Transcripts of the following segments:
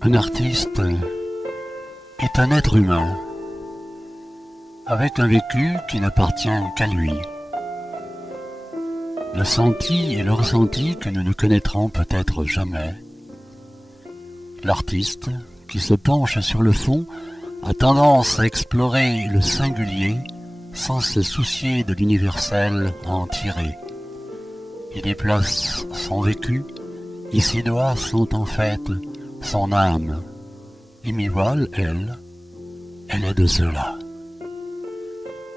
Un artiste est un être humain, avec un vécu qui n'appartient qu'à lui. Le senti et le ressenti que nous ne connaîtrons peut-être jamais. L'artiste, qui se penche sur le fond, a tendance à explorer le singulier sans se soucier de l'universel à en tirer. Il y place son vécu, et ses doigts sont en fait son âme. Et Mivale, elle est de cela.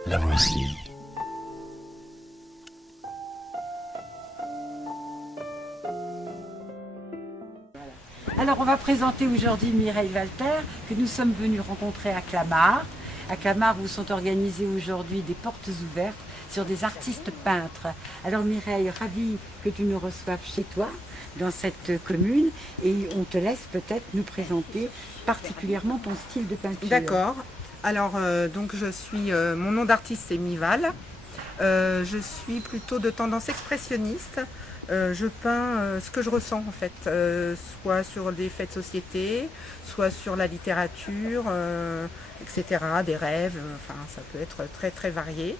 La voici. Alors on va présenter aujourd'hui Mireille Walter, que nous sommes venus rencontrer à Clamart. À Clamart où sont organisées aujourd'hui des portes ouvertes sur des artistes peintres. Alors Mireille, ravie que tu nous reçoives chez toi, dans cette commune, et on te laisse peut-être nous présenter particulièrement ton style de peinture. D'accord. Alors, donc je suis, mon nom d'artiste c'est Mivale. Je suis plutôt de tendance expressionniste. Je peins ce que je ressens en fait, soit sur des faits de société, soit sur la littérature, etc., des rêves, enfin ça peut être très très varié.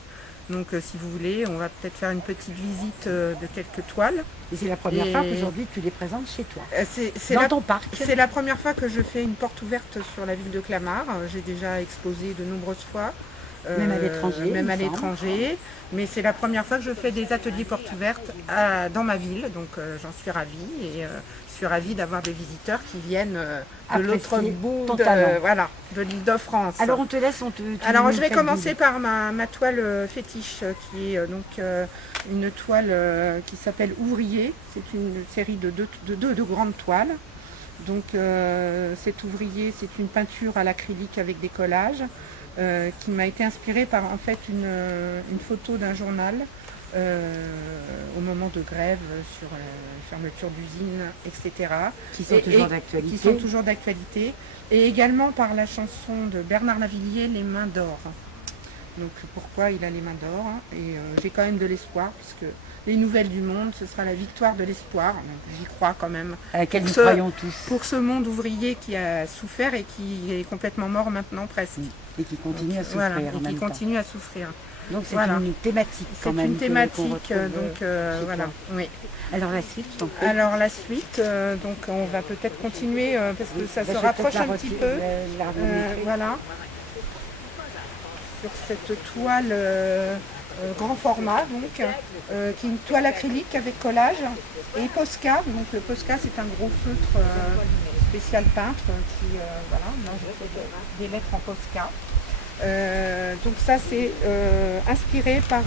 Donc si vous voulez, on va peut-être faire une petite visite de quelques toiles. Et c'est la première fois qu'aujourd'hui tu les présentes chez toi, dans ton parc. C'est la première fois que je fais une porte ouverte sur la ville de Clamart. J'ai déjà exposé de nombreuses fois. Même à l'étranger. Même à l'étranger. Mais c'est la première fois que je fais des ateliers portes ouvertes dans ma ville. Donc j'en suis ravie. Et je suis ravie d'avoir des visiteurs qui viennent de l'autre bout de l'Île-de-France. Alors on te laisse, Alors je vais commencer par ma toile fétiche qui est donc une toile qui s'appelle Ouvrier. C'est une série de deux grandes toiles. Donc cet ouvrier, c'est une peinture à l'acrylique avec des collages. Qui m'a été inspirée par en fait une photo d'un journal au moment de grève sur la fermeture d'usines, etc. Qui sont toujours d'actualité. Et également par la chanson de Bernard Lavilliers, Les mains d'or. Donc pourquoi il a les mains d'or, et j'ai quand même de l'espoir, puisque les nouvelles du monde, ce sera la victoire de l'espoir. J'y crois quand même. À laquelle nous croyons tous. Pour ce monde ouvrier qui a souffert et qui est complètement mort maintenant presque. Et qui continue à souffrir. Voilà, et qui continue à souffrir. Donc c'est une thématique quand même. C'est une thématique, donc voilà. Oui. Alors la suite, Alors la suite, donc on va peut-être continuer parce que ça se rapproche un petit peu. Voilà. Sur cette toile grand format, donc, qui est une toile acrylique avec collage et Posca. Donc le Posca, c'est un gros feutre spécial peintre qui, voilà, là je fais des lettres en Posca. Donc ça c'est inspiré par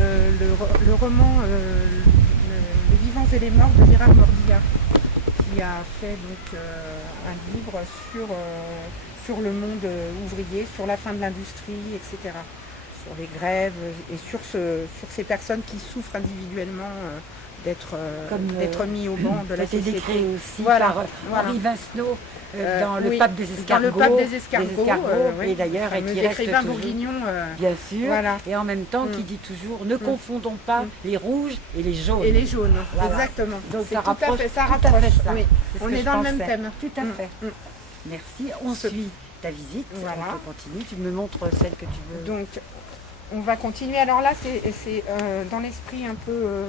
le roman Les vivants et les morts de Gérard Mordia, qui a fait donc un livre sur le monde ouvrier, sur la fin de l'industrie, etc. Sur les grèves et sur ces personnes qui souffrent individuellement d'être mis au banc de la société. Décrit aussi par Henri Vincenot dans Le Pape des Escargots. Dans Le Pape des Escargots, et d'ailleurs, et qui reste écrivain toujours, bourguignon. bien sûr, voilà. Et en même temps qui dit toujours, ne confondons pas les rouges et les jaunes. Et les jaunes, voilà. Exactement. Donc c'est ça rapproche. Ça tout à fait ça. Oui. On est dans le même thème. Tout à fait. Merci. On suit ta visite. Voilà. On continue. Tu me montres celle que tu veux. Donc, on va continuer. Alors là, c'est dans l'esprit un peu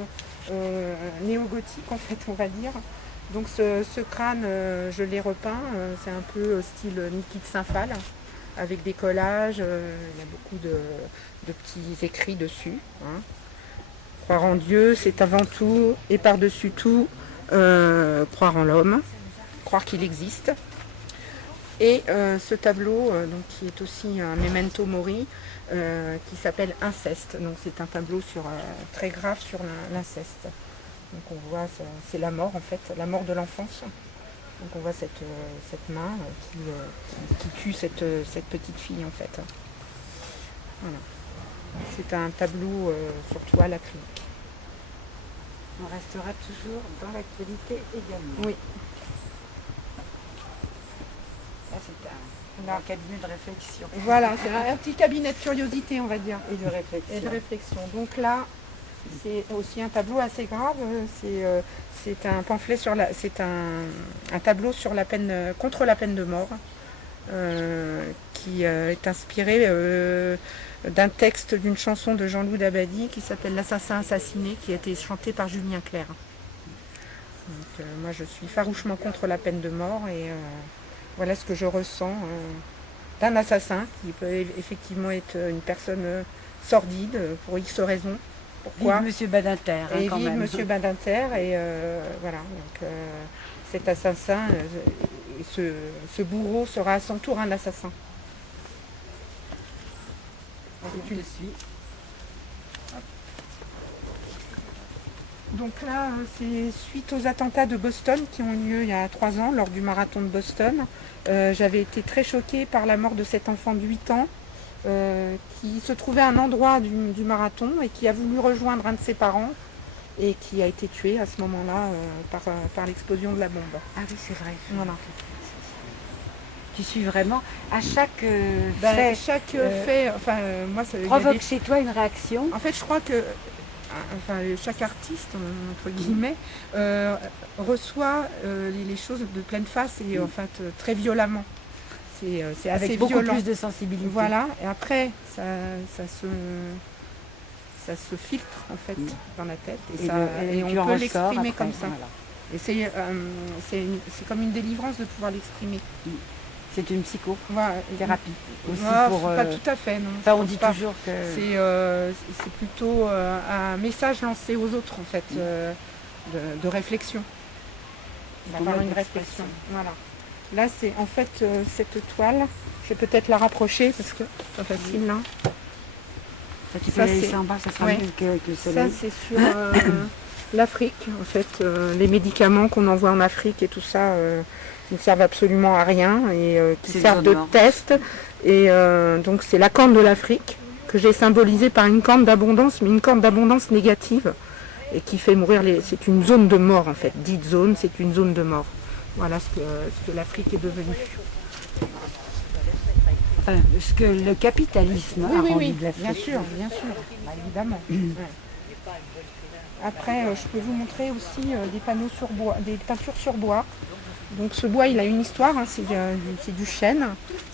néo-gothique, en fait, on va dire. Donc ce crâne, je l'ai repeint. C'est un peu style Niki de Saint-Phal, avec des collages. Il y a beaucoup de petits écrits dessus. Croire en Dieu, c'est avant tout, et par-dessus tout, croire en l'homme, croire qu'il existe. Et ce tableau, donc, qui est aussi un memento mori, qui s'appelle Inceste. Donc c'est un tableau très grave sur l'inceste. Donc on voit, c'est la mort en fait, la mort de l'enfance. Donc on voit cette main qui tue cette petite fille en fait. Voilà. C'est un tableau sur toile acrylique. On restera toujours dans l'actualité également. Oui. Là, c'est un cabinet de réflexion. Voilà, c'est un petit cabinet de curiosité, on va dire. Et de réflexion. Donc là, C'est aussi un tableau assez grave. C'est un pamphlet c'est un tableau sur la peine, contre la peine de mort, qui est inspiré d'un texte d'une chanson de Jean-Loup Dabadi qui s'appelle L'assassin assassiné, qui a été chanté par Julien Clerc. Donc, moi, je suis farouchement contre la peine de mort et voilà ce que je ressens d'un assassin qui peut effectivement être une personne sordide pour X raisons. Pourquoi Vive Monsieur Badinter, hein, et quand vive même. Monsieur Badinter et voilà. Donc cet assassin, et ce bourreau sera à son tour un assassin. Je te suis. Donc là, c'est suite aux attentats de Boston qui ont eu lieu il y a 3 ans, lors du marathon de Boston. J'avais été très choquée par la mort de cet enfant de 8 ans qui se trouvait à un endroit du marathon et qui a voulu rejoindre un de ses parents et qui a été tué à ce moment-là par l'explosion de la bombe. Ah oui, c'est vrai. Voilà. Tu suis vraiment à chaque Chaque fait, enfin moi ça provoque chez toi une réaction. En fait, je crois que chaque artiste, entre guillemets, reçoit les choses de pleine face et en fait très violemment. C'est assez Avec beaucoup violent. plus de sensibilité. Voilà, et après, ça se filtre en fait dans la tête et on peut l'exprimer comme ça. Voilà. Et c'est comme une délivrance de pouvoir l'exprimer. C'est une psychothérapie Voilà. aussi pour. Pas tout à fait, non. Ça, on Je pense dit pas. toujours que. C'est plutôt un message lancé aux autres en fait, de réflexion. D'avoir une réflexion. Voilà. Là, c'est en fait cette toile. Je vais peut-être la rapprocher parce que c'est pas facile là. Tu peux Ça, la laisser c'est- en bas, ça sera ouais. mieux que le Ça, soleil. c'est sur l'Afrique. En fait, les médicaments qu'on envoie en Afrique et tout ça ne servent absolument à rien et qui C'est servent le de zone nord. test. Et donc, c'est la corne de l'Afrique que j'ai symbolisée par une corne d'abondance, mais une corne d'abondance négative et qui fait mourir c'est une zone de mort en fait. Dite zone, c'est une zone de mort. Voilà ce que l'Afrique est devenue. Enfin, ce que le capitalisme a rendu de l'Afrique. bien sûr, bah, évidemment. Ouais. Après, je peux vous montrer aussi des panneaux sur bois, des peintures sur bois. Donc ce bois, il a une histoire, hein, c'est du chêne.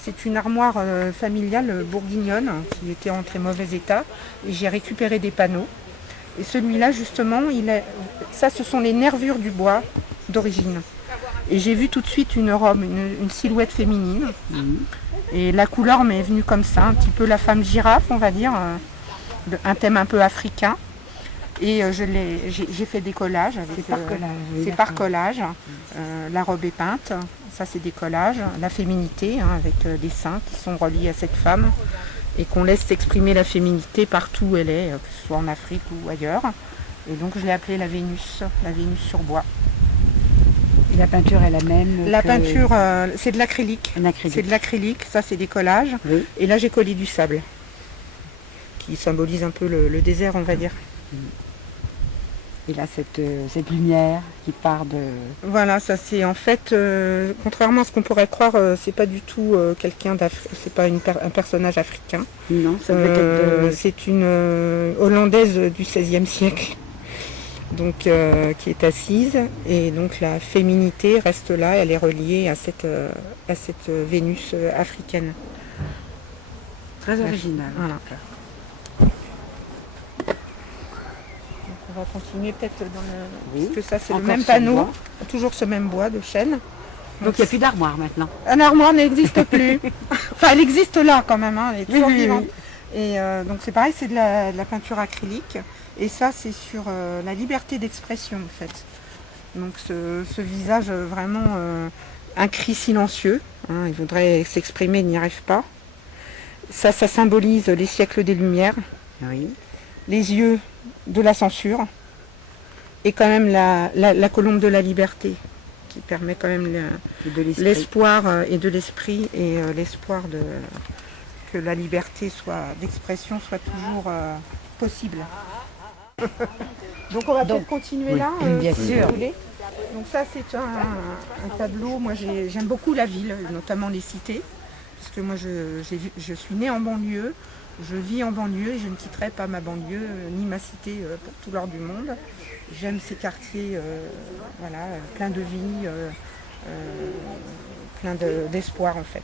C'est une armoire familiale bourguignonne qui était en très mauvais état. Et j'ai récupéré des panneaux. Et celui-là, justement, ça, ce sont les nervures du bois d'origine. Et j'ai vu tout de suite une robe, une silhouette féminine. Et la couleur m'est venue comme ça, un petit peu la femme girafe, on va dire, un thème un peu africain. Et j'ai fait des collages. C'est par collage. oui, C'est par d'accord. collage. La robe est peinte, ça c'est des collages. La féminité, hein, avec des seins qui sont reliés à cette femme. Et qu'on laisse s'exprimer la féminité partout où elle est, que ce soit en Afrique ou ailleurs. Et donc je l'ai appelée la Vénus sur bois. Et la peinture est la même. La que- peinture, c'est de l'acrylique. Un acrylique. C'est de l'acrylique, ça c'est des collages. Oui. Et là j'ai collé du sable, qui symbolise un peu le désert, on va dire. Et là, cette lumière qui part de. Voilà, ça c'est en fait, contrairement à ce qu'on pourrait croire, c'est pas du tout quelqu'un d'Afrique, c'est pas un personnage africain. Non, ça peut être de. C'est une Hollandaise du XVIe siècle, donc qui est assise, et donc la féminité reste là, elle est reliée à cette Vénus africaine. Très original. Voilà. On va continuer peut-être dans le. Oui. Parce que ça c'est le Encore même ce panneau, bois. toujours ce même bois de chêne. Donc il n'y a plus d'armoire maintenant. Un armoire n'existe plus. Enfin, elle existe là quand même, hein, elle est toujours Oui, oui, vivante. oui. Et donc c'est pareil, c'est de la peinture acrylique. Et ça, c'est sur la liberté d'expression en fait. Donc ce visage vraiment un cri silencieux. Hein, il voudrait s'exprimer, il n'y arrive pas. Ça symbolise les siècles des Lumières, Oui. les yeux de la censure et quand même la colombe de la liberté qui permet quand même Et de l'esprit. l'espoir et de l'esprit et l'espoir que la liberté d'expression soit toujours possible. Donc on va peut-être continuer oui, là, bien si sûr. vous voulez. Donc ça c'est un tableau, moi j'aime beaucoup la ville, notamment les cités, parce que moi je suis née en banlieue, Je vis en banlieue et je ne quitterai pas ma banlieue ni ma cité pour tout l'or du monde. J'aime ces quartiers voilà, pleins de vie, pleins d'espoir en fait.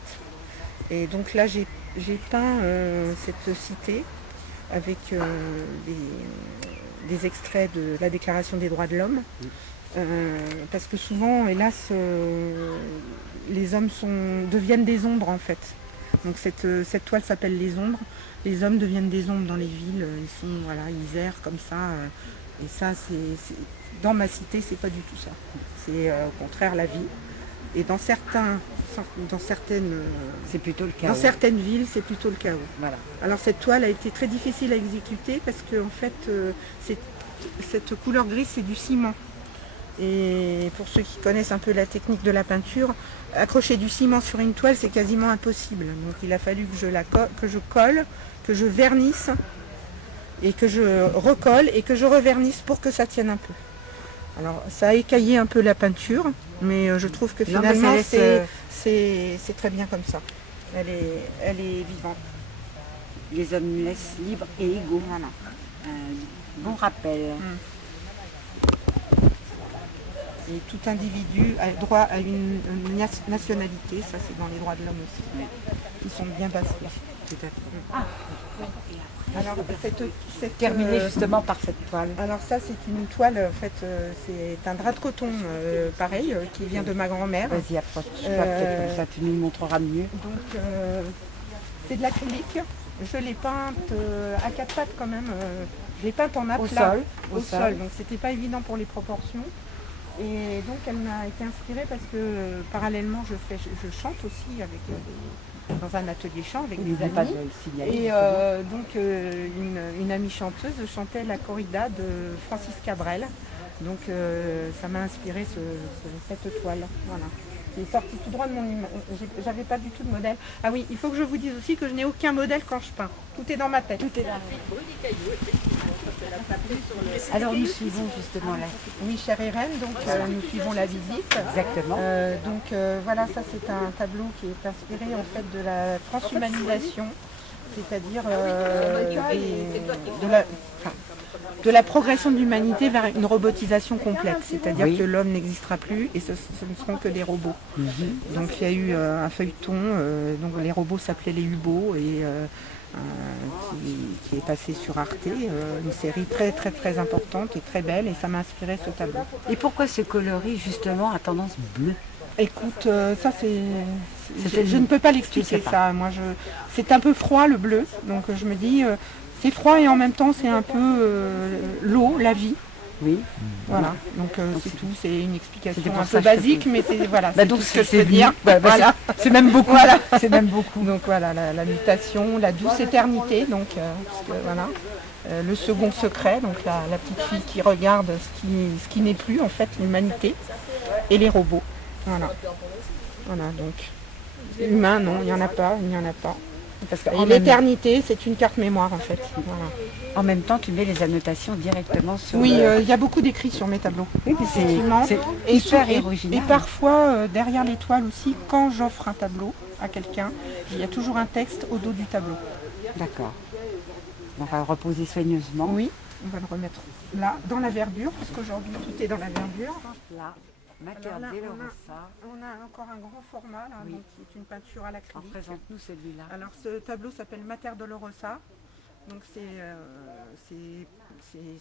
Et donc là j'ai peint cette cité avec des extraits de la Déclaration des droits de l'homme. Parce que souvent, hélas, les hommes deviennent des ombres en fait. Donc cette toile s'appelle Les Ombres. Les hommes deviennent des ombres dans les villes. Voilà, ils errent comme ça. Et ça, dans ma cité, c'est pas du tout ça. C'est au contraire la vie. Et dans certaines C'est plutôt le chaos. dans certaines villes, c'est plutôt le chaos. Voilà. Alors cette toile a été très difficile à exécuter parce que en fait, cette couleur grise, c'est du ciment. Et pour ceux qui connaissent un peu la technique de la peinture, accrocher du ciment sur une toile, c'est quasiment impossible. Donc il a fallu que je colle, que je vernisse, et que je recolle et que je revernisse pour que ça tienne un peu. Alors ça a écaillé un peu la peinture, mais je trouve que finalement c'est très bien comme ça. Elle est vivante. Les hommes nous laissent libres et égaux. Voilà. Bon rappel. Et tout individu a droit à une nationalité, ça c'est dans les droits de l'homme aussi. Ils sont bien basés. Tout à fait. Alors Terminé justement par cette toile. Alors ça c'est une toile, en fait c'est un drap de coton pareil qui vient de ma grand-mère. Vas-y, approche-toi peut-être comme ça, tu nous montreras mieux. Donc c'est de l'acrylique. Je l'ai peinte à quatre pattes quand même. Je l'ai peinte en aplat. Au sol. Donc c'était pas évident pour les proportions. Et donc elle m'a été inspirée parce que parallèlement je chante aussi dans un atelier chant avec des amis. Et donc une amie chanteuse chantait la corrida de Francis Cabrel. Donc ça m'a inspiré cette toile. Voilà. Qui est sortie tout droit de mon image. J'avais pas du tout de modèle. Ah oui, il faut que je vous dise aussi que je n'ai aucun modèle quand je peins. Tout est dans ma tête. Tout est là. Alors nous suivons justement là. Oui, chère Irène, donc nous suivons la visite. Exactement. Voilà, ça c'est un tableau qui est inspiré en fait de la transhumanisation, c'est-à-dire de la progression de l'humanité vers une robotisation complète, c'est-à-dire que l'homme n'existera plus et ce ne seront que des robots. Donc il y a eu un feuilleton, donc les robots s'appelaient les Hubots et qui est passé sur Arte, une série très très très importante et très belle, et ça m'a inspiré ce tableau. Et pourquoi ce coloris justement à tendance bleue? Écoute, ça je ne peux pas l'expliquer ça. Moi, c'est un peu froid le bleu, donc je me dis c'est froid et en même temps c'est un peu l'eau, la vie. Oui. Voilà, donc c'est tout, c'est une explication un peu basique, mais c'est voilà. Donc ce que je peux dire. Voilà. C'est même beaucoup. Voilà. C'est même beaucoup. Donc voilà, la mutation, la douce éternité, donc voilà. Le second secret, donc la petite fille qui regarde ce qui n'est plus en fait, l'humanité, et les robots. Voilà. Voilà, donc humain, non, il n'y en a pas. Parce que l'éternité, c'est une carte mémoire en fait. Voilà. En même temps, tu mets les annotations directement sur. Oui, il y a beaucoup d'écrits sur mes tableaux. Oui, c'est hyper original. Et parfois, derrière les toiles aussi, quand j'offre un tableau à quelqu'un, il y a toujours un texte au dos du tableau. D'accord. On va le reposer soigneusement. Oui, on va le remettre là, dans la verdure, parce qu'aujourd'hui tout est dans la verdure. Là. Alors là, on a encore un grand format, là, donc, qui est une peinture à l'acrylique. Présente-nous celui-là. Alors ce tableau s'appelle Mater Dolorosa, donc c'est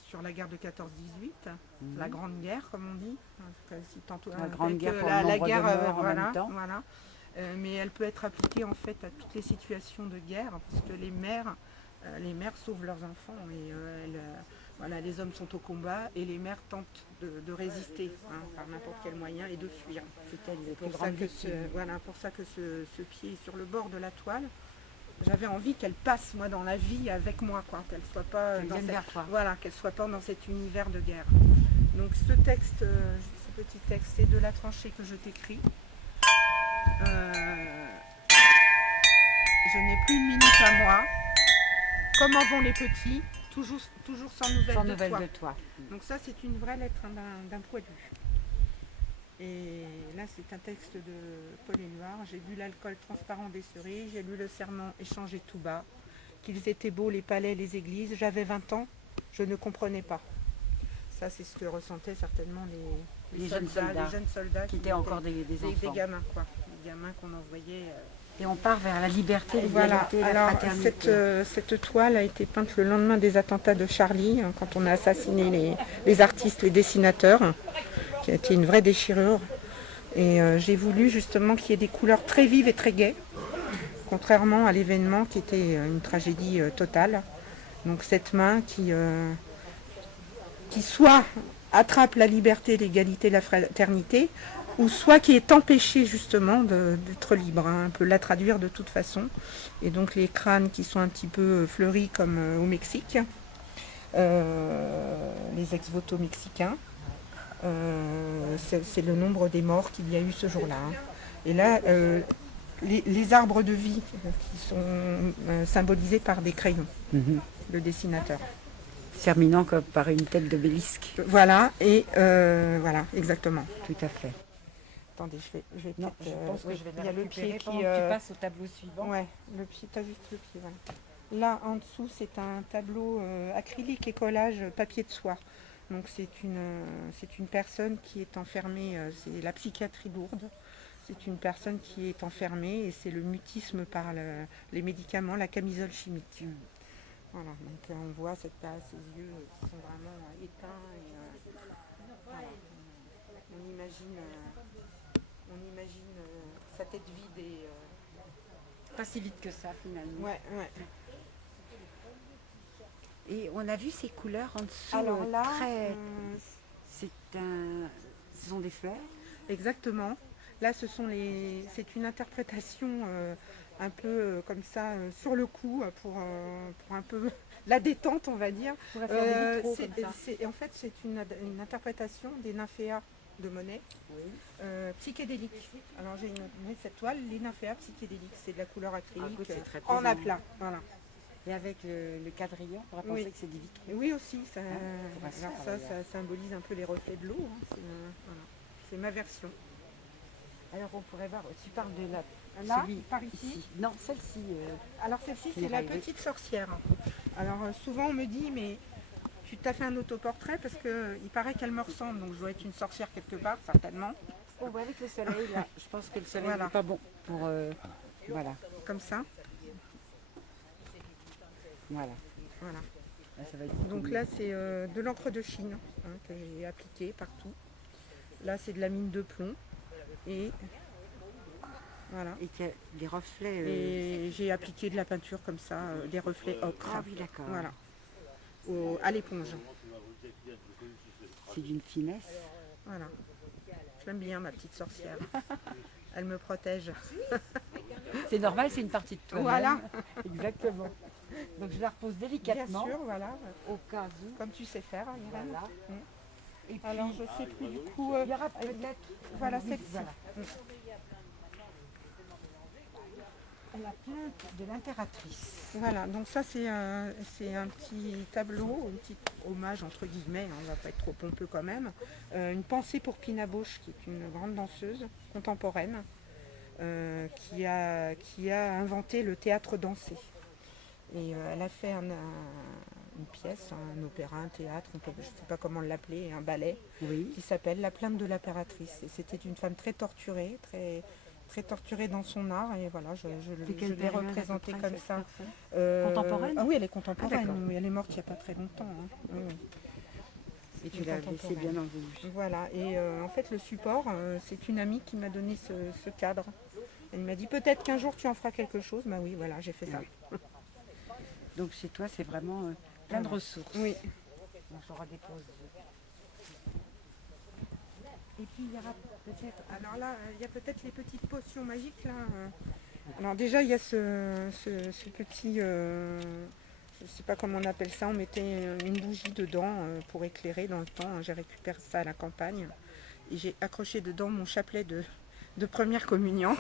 sur la guerre de 14-18, la Grande Guerre comme on dit. La Grande Guerre pour la guerre, en même temps. Voilà. Mais elle peut être appliquée en fait à toutes les situations de guerre, parce que les mères sauvent leurs enfants et voilà, les hommes sont au combat et les mères tentent de résister par n'importe quel moyen et de fuir. C'est pour ça que ce pied est sur le bord de la toile. J'avais envie qu'elle passe moi dans la vie avec moi, quoi, qu'elle soit pas qu'elle soit pas dans cet univers de guerre. Donc ce petit texte, c'est de la tranchée que je t'écris. Je n'ai plus une minute à moi. Comment vont les petits? Toujours sans nouvelles de toi. Donc ça, c'est une vraie lettre d'un poilu. Et là, c'est un texte de Paul Éluard. J'ai bu l'alcool transparent des cerises, j'ai lu le serment échangé tout bas. qu'ils étaient beaux les palais, les églises. J'avais 20 ans, je ne comprenais pas. Ça, c'est ce que ressentaient certainement les jeunes soldats, les jeunes soldats qui étaient encore des enfants. Des gamins, quoi. Des gamins qu'on envoyait. Et on part vers la liberté, Voilà. l'égalité, la Alors, fraternité. cette toile a été peinte le lendemain des attentats de Charlie, hein, quand on a assassiné les artistes, les dessinateurs, qui a été une vraie déchirure. Et j'ai voulu justement qu'il y ait des couleurs très vives et très gaies, contrairement à l'événement qui était une tragédie totale. Donc cette main qui soit attrape la liberté, l'égalité, la fraternité, ou soit qui est empêchée justement d'être libre. Hein. On peut la traduire de toute façon. Et donc les crânes qui sont un petit peu fleuris comme au Mexique, les ex-voto mexicains, c'est le nombre des morts qu'il y a eu ce jour-là. Hein. Et là, les arbres de vie qui sont symbolisés par des crayons, le dessinateur. Terminant comme par une tête d'obélisque. Voilà, et voilà, exactement. Tout à fait. Attendez, je vais Non, peut-être. je pense que je vais il y a le pied qui. pendant que tu passes au tableau suivant. Ouais, le pied, t'as juste le pied, voilà. Là, en dessous, c'est un tableau acrylique et collage papier de soie. Donc c'est une personne qui est enfermée, c'est la psychiatrie lourde. C'est une personne qui est enfermée et c'est le mutisme par les médicaments, la camisole chimique. Voilà, donc on voit ses yeux qui sont vraiment éteints. Et, voilà. On imagine sa tête vide et... Pas si vite que ça finalement. Ouais. Et on a vu ces couleurs en dessous. Alors là, ce sont des fleurs. Exactement. Là, c'est une interprétation un peu comme ça, sur le coup, pour un peu la détente, on va dire. On va faire des vitraux comme ça. En fait, c'est une interprétation des nymphéas de Monet, psychédéliques. Alors, j'ai mis cette toile, les nymphéas psychédéliques. C'est de la couleur acrylique en aplat. Voilà. Et avec le quadrillon, on va penser que c'est des vitraux. Oui, aussi. Ça symbolise un peu les reflets de l'eau. Hein. C'est ma version. Alors on pourrait voir, tu parles de là, par ici. Non, celle-ci. Alors celle-ci, c'est la petite sorcière. Alors souvent on me dit, mais tu t'as fait un autoportrait parce qu'il paraît qu'elle me ressemble, donc je dois être une sorcière quelque part, certainement. Oh, bah avec le soleil, là, je pense que le soleil n'est pas bon pour... voilà. Comme ça. Voilà. Là, ça va être donc là, c'est de l'encre de Chine que j'ai appliquée partout. Là, c'est de la mine de plomb. Et voilà. Et qu'il y a des reflets. Et j'ai appliqué de la peinture comme ça, des reflets ocre. Ah oui, d'accord. Voilà. À l'éponge. C'est d'une finesse. Voilà. Je l'aime bien, ma petite sorcière. Elle me protège. C'est normal, c'est une partie de toi. Voilà. Exactement. Donc je la repose délicatement. Bien sûr, voilà. Au cas où. Comme tu sais faire, Irène. Voilà. Et puis, alors je sais plus du coup. Il y aura peut-être. Voilà, celle-ci. Voilà. La plainte de l'impératrice. Voilà, donc ça c'est un petit tableau, un petit hommage entre guillemets, on ne va pas être trop pompeux quand même. Une pensée pour Pina Bausch, qui est une grande danseuse contemporaine, qui a inventé le théâtre dansé. Et elle a fait une pièce, un opéra, un théâtre, je ne sais pas comment l'appeler, un ballet, qui s'appelle La plainte de l'impératrice. Et c'était une femme très torturée, très torturée dans son art, et voilà, je l'ai représentée comme ça. Contemporaine ? Ah oui, elle est contemporaine, mais elle est morte il n'y a pas très longtemps. Hein. Oui. Et tu l'as laissé bien en vue. Voilà, et en fait le support, c'est une amie qui m'a donné ce cadre. Elle m'a dit peut-être qu'un jour tu en feras quelque chose. Bah oui, voilà, j'ai fait ça. Donc chez toi, c'est vraiment plein de ressources. Oui. On se redépose. Et puis il y aura peut-être... Alors là, il y a peut-être les petites potions magiques là. Alors déjà, il y a ce petit... je ne sais pas comment on appelle ça, on mettait une bougie dedans pour éclairer dans le temps. J'ai récupéré ça à la campagne. Et j'ai accroché dedans mon chapelet de première communion.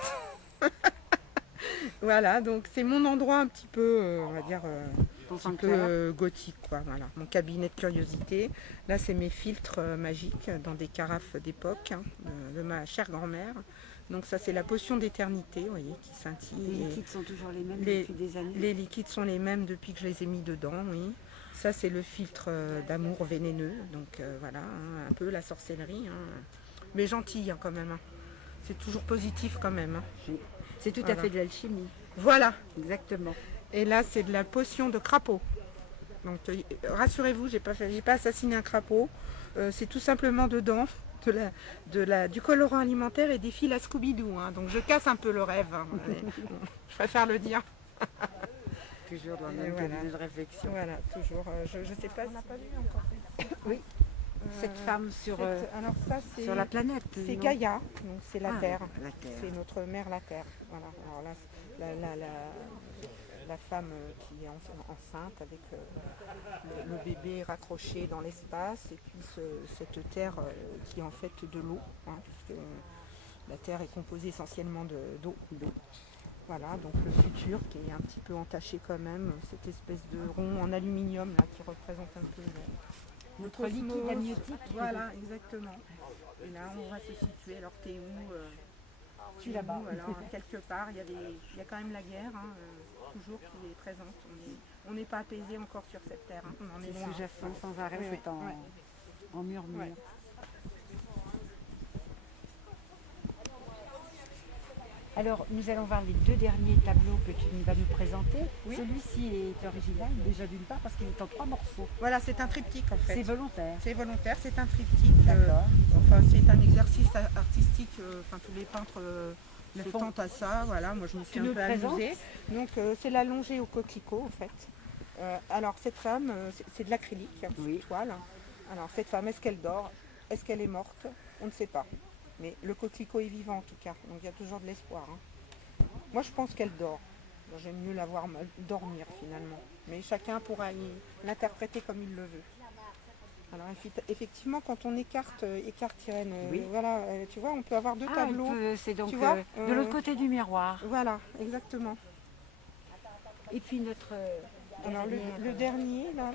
Voilà, donc c'est mon endroit un petit peu, on va dire, un peu gothique, quoi. Voilà, mon cabinet de curiosité. Là, c'est mes filtres magiques dans des carafes d'époque, de ma chère grand-mère. Donc ça c'est la potion d'éternité, vous voyez, qui scintille. Les liquides sont toujours les mêmes les- depuis des années. Les liquides sont les mêmes depuis que je les ai mis dedans, oui. Ça c'est le filtre d'amour vénéneux, donc voilà, hein, un peu la sorcellerie, hein. Mais gentille hein, quand même. Hein. C'est toujours positif quand même. Hein. C'est tout à Voilà. fait de l'alchimie. Voilà. Exactement. Et là c'est de la potion de crapaud. Donc rassurez-vous, j'ai pas assassiné un crapaud. C'est tout simplement dedans du colorant alimentaire et des fils à Scooby-Doo. Hein. Donc je casse un peu le rêve. Hein. Je préfère le dire. Toujours dans la Et même voilà. cabinet de réflexion. Voilà, toujours. Je sais pas. On n'a pas vu encore. Oui. Cette femme alors ça c'est sur la planète. c'est non? Gaïa, donc c'est la Terre. La Terre. C'est notre mère la Terre. Voilà. Alors là, la femme qui est enceinte avec le bébé raccroché dans l'espace et puis cette terre qui est en fait de l'eau, hein, puisque la terre est composée essentiellement d'eau. Voilà, donc le futur qui est un petit peu entaché quand même, cette espèce de rond en aluminium là qui représente un peu Notre liquide cosmos. amniotique. Voilà, exactement. Et là on va se situer, alors t'es où Je suis là-bas. Alors quelque part, il y a quand même la guerre, hein, toujours qui est présente. On n'est pas apaisé encore sur cette terre. Hein. On en est C'est loin. sous-jacent sans arrêt, Ouais, c'est ouais. en murmure. Ouais. Alors, nous allons voir les deux derniers tableaux que tu vas nous présenter. Oui. Celui-ci est original, déjà d'une part, parce qu'il est en 3 morceaux. Voilà, c'est un triptyque en fait. C'est volontaire. C'est volontaire, c'est un triptyque. D'accord. Enfin, c'est un exercice artistique. Enfin, tous les peintres Le se font. tentent à ça. Voilà, moi je me suis Tu un nous peu le présentes amusée. Donc, c'est la longée au coquelicot en fait. Alors, cette femme, c'est de l'acrylique, Oui. toile. Alors, cette femme, est-ce qu'elle dort? Est-ce qu'elle est morte? On ne sait pas. Mais le coquelicot est vivant en tout cas. Donc, il y a toujours de l'espoir. Hein. Moi, je pense qu'elle dort. Bon, j'aime mieux la voir dormir finalement. Mais chacun pourra l'interpréter comme il le veut. Alors effectivement, quand on écarte Irène, Oui. voilà, tu vois, on peut avoir deux tableaux. C'est donc Tu vois, de l'autre côté du miroir. Voilà, exactement. Et puis notre Alors le dernier, là,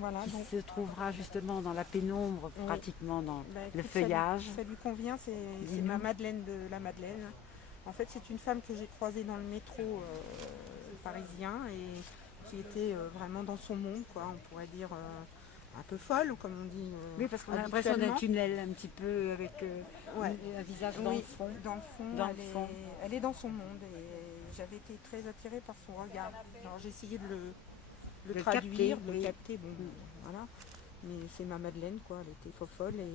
voilà. qui Donc, se trouvera justement dans la pénombre, Oui. pratiquement dans bah, le écoute, feuillage. Ça lui convient, c'est Dis-nous. ma Madeleine de la Madeleine. En fait, c'est une femme que j'ai croisée dans le métro parisien et qui était vraiment dans son monde, quoi. On pourrait dire un peu folle, comme on dit. Oui, parce qu'on a l'impression d'un habituellement. tunnel un petit peu avec Ouais. un visage dans Oui, le fond. dans le fond, Dans le fond. elle est dans son monde et j'avais été très attirée par son regard. Alors j'ai essayé de le Le traduire, capter, de le oui. capter, bon, voilà. Mais c'est ma Madeleine, quoi, elle était folle et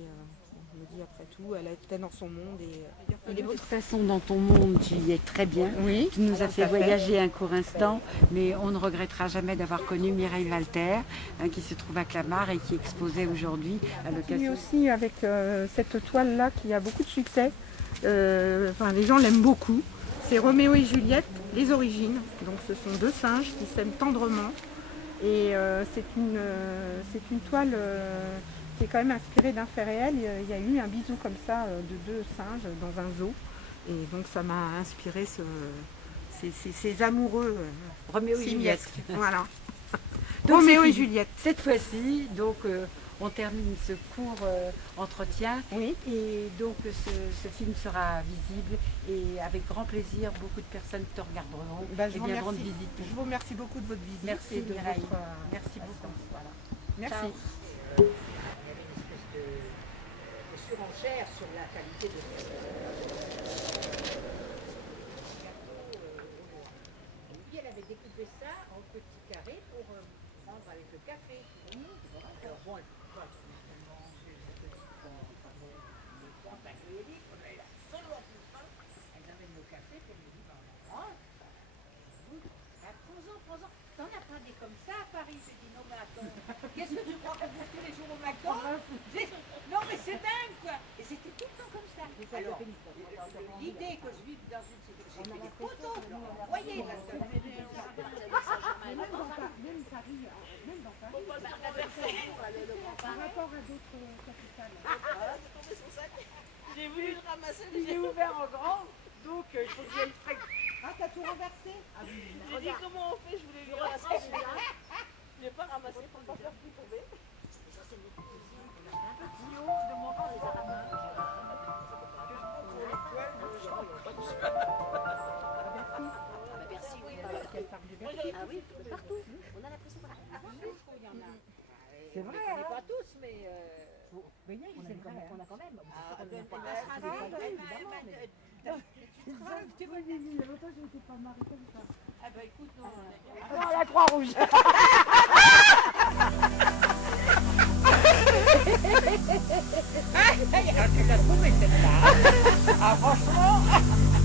je me dis après tout, elle était dans son monde et De toute façon, dans ton monde, tu y es très bien. Oui, Tu nous as tout fait à fait. voyager un court instant, mais on ne regrettera jamais d'avoir connu Mireille Walter, hein, qui se trouve à Clamart et qui exposait aujourd'hui à Et l'occasion. aussi avec cette toile-là qui a beaucoup de succès. Enfin, les gens l'aiment beaucoup. C'est Roméo et Juliette, les origines. Donc ce sont deux singes qui s'aiment tendrement. Et c'est une toile qui est quand même inspirée d'un fait réel. Il y a eu un bisou comme ça de deux singes dans un zoo. Et donc ça m'a inspiré ces amoureux Roméo et Juliette. simiesques. Voilà. Donc, Roméo c'est et fini. Juliette. Cette fois-ci, donc, on termine ce court entretien. Oui. Et donc, ce film sera visible et avec grand plaisir, beaucoup de personnes te regarderont Bah, et je vous viendront te remercie. visiter. Je vous remercie beaucoup de votre visite. Merci et de Mireille. votre, Merci beaucoup. Voilà. Merci. Ciao. Il y avait une espèce de surenchère sur la qualité de Et puis elle avait découpé ça en petits carrés pour prendre avec le café. Alors bon, elle ne peut pas tellement manger les petits points, enfin bon, les points pacléoliques, on avait seulement plus faim. Elle amène le café, puis elle me dit, ben on en prend. Prends-en. T'en as pas des comme ça à Paris? J'ai dit, non mais attends, qu'est-ce que tu crois qu'on bouffe tous les jours au McDo? Non mais c'est dingue quoi. Et c'était tout le temps comme ça. Alors, l'idée que je vive dans une cité, j'ai fait des photos, vous voyez là, Par rapport à d'autres capitales. j'ai voulu le ramasser, Il est ouvert en grand, donc il faut que j'aille Ah, t'as tout renversé? j'ai dit comment on fait, je voulais le ramasser. Je l'ai pas ramassé pour ne pas faire plus tomber. de mon temps les Arabes. on a quand même. Ah, On ben, n'a pas ben, à se ben, raser, ben, évidemment, ben, mais- Tu vois, il y a longtemps que je n'étais pas mariée comme ça. Ah bah écoute, non, on a bien. Non, la Croix-Rouge. Tu l'as trouvé celle-là. Ah franchement.